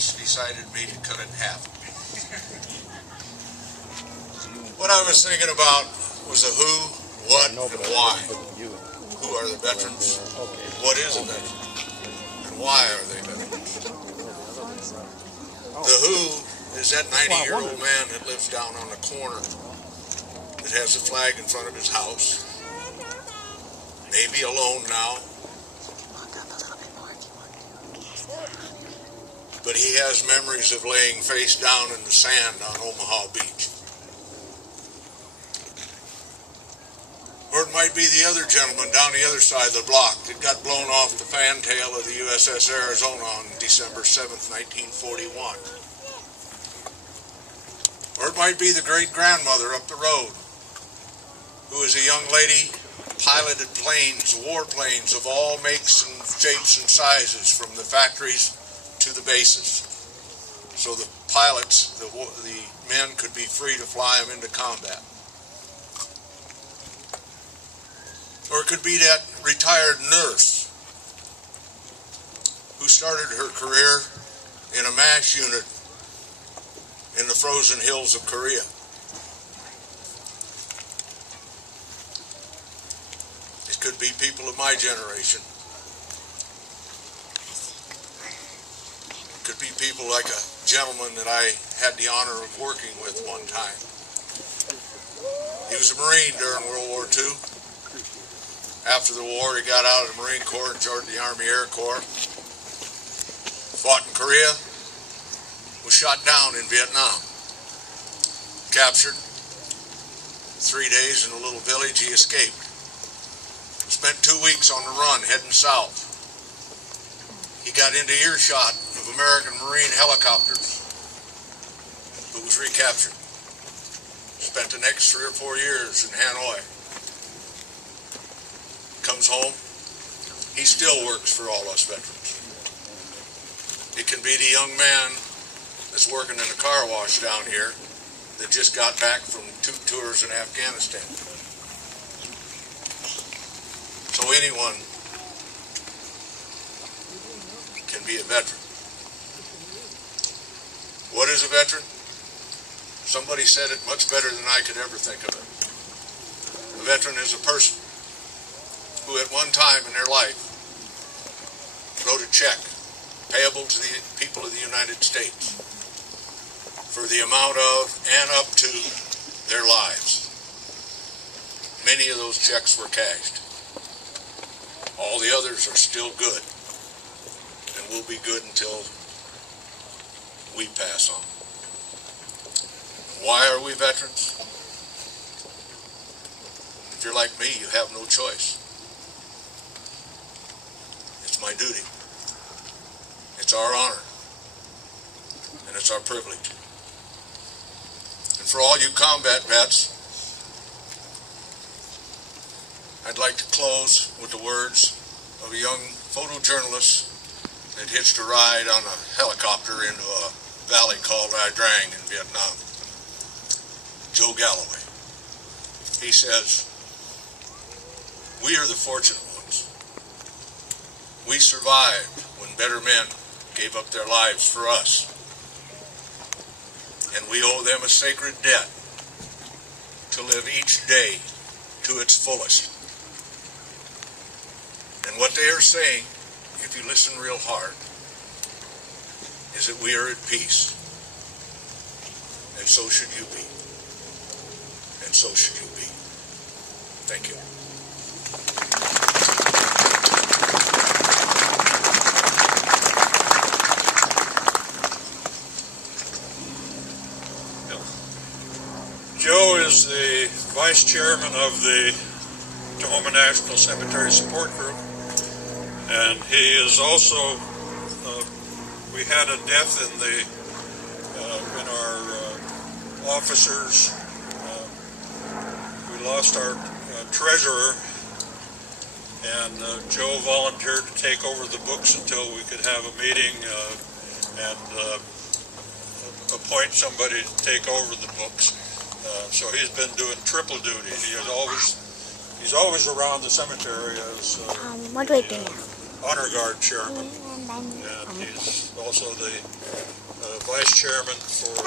just decided maybe to cut it in half. What I was thinking about was the who, what, and why. Who are the veterans? What is a veteran? And why are they veterans? The who is that 90-year-old man that lives down on the corner that has a flag in front of his house, maybe alone now, but he has memories of laying face down in the sand on Omaha Beach. Or it might be the other gentleman down the other side of the block that got blown off the fantail of the USS Arizona on December 7th, 1941. Or it might be the great-grandmother up the road, who is a young lady, piloted planes, warplanes of all makes and shapes and sizes from the factories to the bases. So the pilots, the men could be free to fly them into combat. Or it could be that retired nurse who started her career in a MASH unit in the frozen hills of Korea. It could be people of my generation. It could be people like a gentleman that I had the honor of working with one time. He was a Marine during World War II. After the war, he got out of the Marine Corps and joined the Army Air Corps. Fought in Korea, was shot down in Vietnam. Captured. 3 days in a little village, he escaped. Spent 2 weeks on the run, heading south. He got into earshot of American Marine helicopters, but was recaptured. Spent the next 3 or 4 years in Hanoi. Comes home, he still works for all us veterans. It can be the young man that's working in a car wash down here that just got back from 2 tours in Afghanistan. So anyone can be a veteran. What is a veteran? Somebody said it much better than I could ever think of it. A veteran is a person who at one time in their life wrote a check payable to the people of the United States for the amount of and up to their lives. Many of those checks were cashed. All the others are still good and will be good until we pass on. Why are we veterans? If you're like me, you have no choice. It's my duty. It's our honor. And it's our privilege. And for all you combat vets, I'd like to close with the words of a young photojournalist that hitched a ride on a helicopter into a valley called Ia Drang in Vietnam. Joe Galloway. He says, "We are the fortunate ones. We survived when better men gave up their lives for us. And we owe them a sacred debt to live each day to its fullest." And what they are saying, if you listen real hard, is that we are at peace. And so should you be. And so should you be. Thank you. Joe is the vice chairman of the Tahoma National Cemetery Support Group, and he is also, we had a death in our officers. We lost our treasurer, and Joe volunteered to take over the books until we could have a meeting and appoint somebody to take over the books. So he's been doing triple duty. He's always around the cemetery as what do I do now? honor guard chairman, and he's also the vice chairman for